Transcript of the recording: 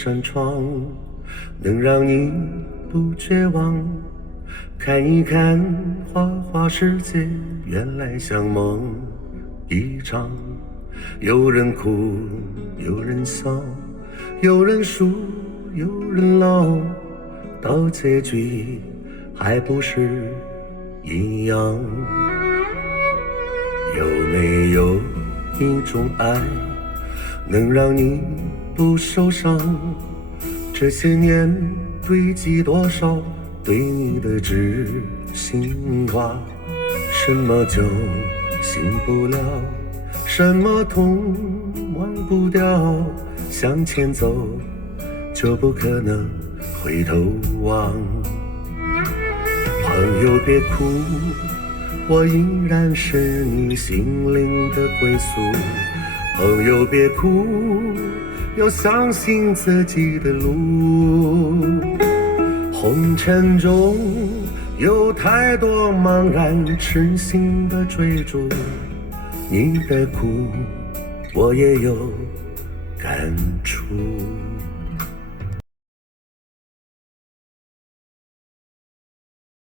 扇窗，能让你不绝望。看一看花花世界，原来像梦一场。有人哭，有人笑，有人输，有人老，到结局还不是一样。有没有一种爱，能让你不受伤？这些年堆积多少对你的知心话？什么酒醒不了，什么痛忘不掉，向前走就不可能回头望。朋友别哭，我依然是你心灵的归宿。朋友别哭，要相信自己的路。红尘中有太多茫然痴心的追逐，你的苦我也有感触。